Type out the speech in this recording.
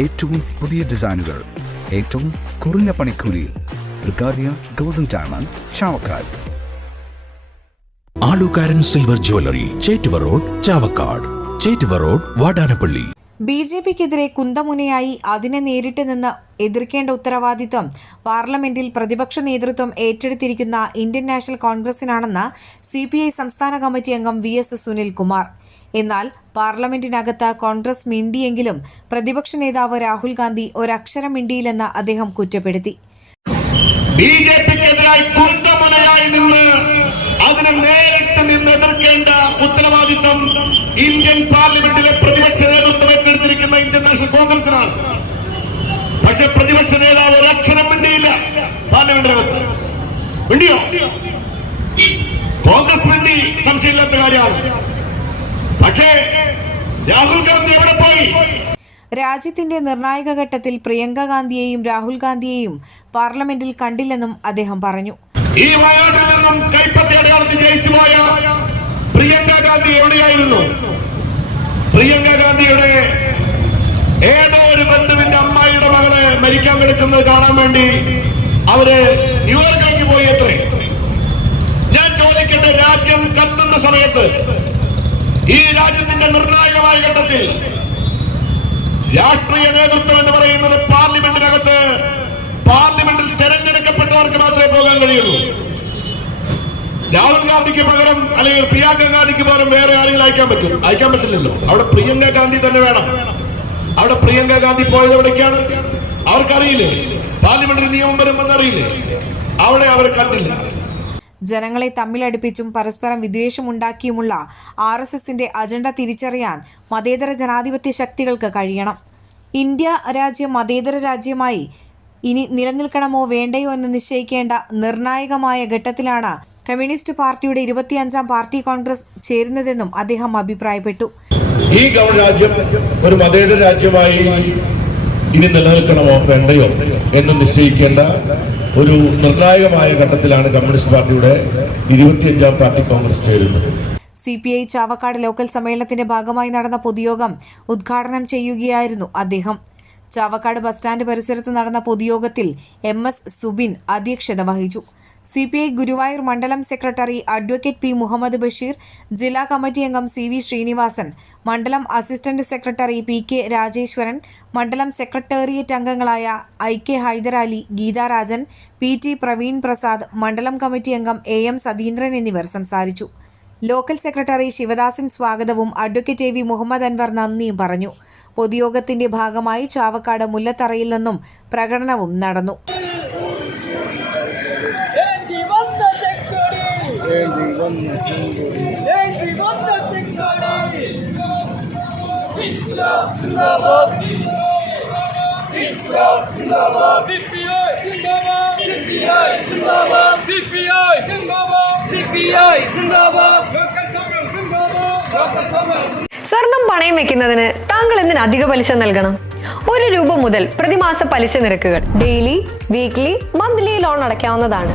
ഏറ്റവും പുതിയ ഡിസൈനുകൾ ഏറ്റവും കുറഞ്ഞ പണിക്കൂലി. Brigadia golden diamond Chavakkad. Alukkaran silver jewellery Chettuva road Chavakkad. Chettuva road Vadanappally. B J പിക്കെതിരെ കുന്തമുനയായി അതിനെ നേരിട്ട് നിന്ന് എതിർക്കേണ്ട ഉത്തരവാദിത്വം. പാർലമെന്റിൽ പ്രതിപക്ഷ നേതൃത്വം ഏറ്റെടുത്തിരിക്കുന്ന ഇന്ത്യൻ നാഷണൽ കോൺഗ്രസിനാണെന്ന് സി പി ഐ സംസ്ഥാന കമ്മിറ്റി അംഗം വി എസ് സുനിൽകുമാർ. എന്നാൽ പാർലമെന്റിനകത്ത് കോൺഗ്രസ് മിണ്ടിയെങ്കിലും പ്രതിപക്ഷ നേതാവ് രാഹുൽ ഗാന്ധി ഒരക്ഷരം മിണ്ടിയില്ലെന്ന് അദ്ദേഹം കുറ്റപ്പെടുത്തി. ബി ജെ പിക്കെതിരായി നിന്ന് അതിനെ നേരിട്ട് നിന്ന് എതിർക്കേണ്ട ഉത്തരവാദിത്തം ഇന്ത്യൻ പാർലമെന്റിലെ പ്രതിപക്ഷ നേതൃത്വം ഏറ്റെടുത്തിരിക്കുന്ന ഇന്ത്യൻ നാഷണൽ കോൺഗ്രസിനാണ്. പക്ഷെ പ്രതിപക്ഷ നേതാവ് ഒരക്ഷരം മിണ്ടിയില്ല പാർലമെന്റിനകത്ത്. മിണ്ടിയോ? കോൺഗ്രസ് മിണ്ടി സംശയമില്ലാത്ത കാര്യമാണ്. പക്ഷേ രാഹുൽ ഗാന്ധി എവിടെ പോയി? രാജ്യത്തിന്റെ നിർണായക ഘട്ടത്തിൽ പ്രിയങ്ക ഗാന്ധിയെയും രാഹുൽ ഗാന്ധിയെയും പാർലമെന്റിൽ കണ്ടില്ലെന്നും അദ്ദേഹം പറഞ്ഞു. ഈ വയനാട്ടിൽ നിന്നും കൈപ്പറ്റി അടയാളത്തിൽ ജയിച്ചു പോയ പ്രിയങ്ക ഗാന്ധി എവിടെയായിരുന്നു? പ്രിയങ്ക ഗാന്ധിയുടെ ഏതോ ഒരു ബന്ധുവിന്റെ അമ്മായിയുടെ മകളെ മരിക്കാൻ കിടക്കുന്നത് കാണാൻ വേണ്ടി അവർ ന്യൂയോർക്കിലേക്ക് പോയി എത്രേ? ഞാൻ ചോദിക്കട്ടെ രാജ്യം കത്തുന്ന സമയത്ത് ഈ രാജ്യത്തിന്റെ നിർണായകമായ ഘട്ടത്തിൽ രാഷ്ട്രീയ നേതൃത്വം എന്ന് പറയുന്നത് പാർലമെന്റിനകത്ത് പാർലമെന്റിൽ തെരഞ്ഞെടുക്കപ്പെട്ടവർക്ക് മാത്രമേ പോകാൻ കഴിയുള്ളൂ. രാഹുൽ ഗാന്ധിക്ക് പകരം അല്ലെങ്കിൽ പ്രിയങ്ക ഗാന്ധിക്ക് പകരം വേറെ ആരെങ്കിലും അയക്കാൻ പറ്റും? അയക്കാൻ പറ്റില്ലല്ലോ. അവിടെ പ്രിയങ്ക ഗാന്ധി തന്നെ വേണം. അവിടെ പ്രിയങ്ക ഗാന്ധി പോയത് എവിടേക്കാണ്? അവർക്കറിയില്ലേ? പാർലമെന്റിൽ നിയമം വരുമെന്ന് അറിയില്ലേ? അവിടെ അവർ കണ്ടില്ല. ജനങ്ങളെ തമ്മിലടുപ്പിച്ചും പരസ്പരം വിദ്വേഷമുണ്ടാക്കിയുമുള്ള ആർ എസ് എസിന്റെ അജണ്ട തിരിച്ചറിയാൻ മതേതര ജനാധിപത്യ ശക്തികൾക്ക് കഴിയണം. ഇന്ത്യ രാജ്യം മതേതര രാജ്യമായി ഇനി നിലനിൽക്കണമോ വേണ്ടയോ എന്ന് നിശ്ചയിക്കേണ്ട നിർണായകമായ ഘട്ടത്തിലാണ് കമ്മ്യൂണിസ്റ്റ് പാർട്ടിയുടെ ഇരുപത്തിയഞ്ചാം പാർട്ടി കോൺഗ്രസ് ചേരുന്നതെന്നും അദ്ദേഹം അഭിപ്രായപ്പെട്ടു. ഈ രാജ്യം ഒരു മതേതര രാജ്യമായി ഇനി നിലനിൽക്കണമോ വേണ്ടയോ എന്ന് നിശ്ചയിക്കേണ്ട ഒരു നിർണായകമായ ഘട്ടത്തിലാണ് കമ്മ്യൂണിസ്റ്റ് പാർട്ടിയുടെ ഇരുപത്തിയഞ്ചാം പാർട്ടി കോൺഗ്രസ് ചേരുന്നത്. C P I Chavakkad local സമ്മേളനത്തിന്റെ ഭാഗമായി നടന്ന പൊതുയോഗം ഉദ്ഘാടനം ചെയ്യുകയായിരുന്നു അദ്ദേഹം. ചാവക്കാട് ബസ് സ്റ്റാൻഡ് പരിസരത്ത് നടന്ന പൊതുയോഗത്തിൽ എം എസ് സുബിൻ അധ്യക്ഷത വഹിച്ചു. സി പി ഐ ഗുരുവായൂർ മണ്ഡലം secretary advocate P Muhammad Basheer ജില്ലാ കമ്മിറ്റി അംഗം സി വി ശ്രീനിവാസൻ മണ്ഡലം assistant secretary P K Rajeswaran മണ്ഡലം സെക്രട്ടേറിയറ്റ് അംഗങ്ങളായ I K Hyderali Geetharajan P T Praveen Prasad മണ്ഡലം കമ്മിറ്റി അംഗം എ എം സതീന്ദ്രൻ എന്നിവർ സംസാരിച്ചു. ലോക്കൽ സെക്രട്ടറി ശിവദാസൻ സ്വാഗതവും advocate A V Muhammad Anwar നന്ദിയും പറഞ്ഞു. പൊതുയോഗത്തിന്റെ ഭാഗമായി ചാവക്കാട് മുല്ലത്തറയിൽ നിന്നും പ്രകടനവും നടന്നു. സ്വർണം പണയം വെക്കുന്നതിന് താങ്കൾ എന്തിന് അധിക പലിശ നൽകണം? ഒരു രൂപ മുതൽ പ്രതിമാസ പലിശ നിരക്കുകൾ ഡെയിലി വീക്ക്ലി മന്ത്ലി ലോൺ അടയ്ക്കാവുന്നതാണ്.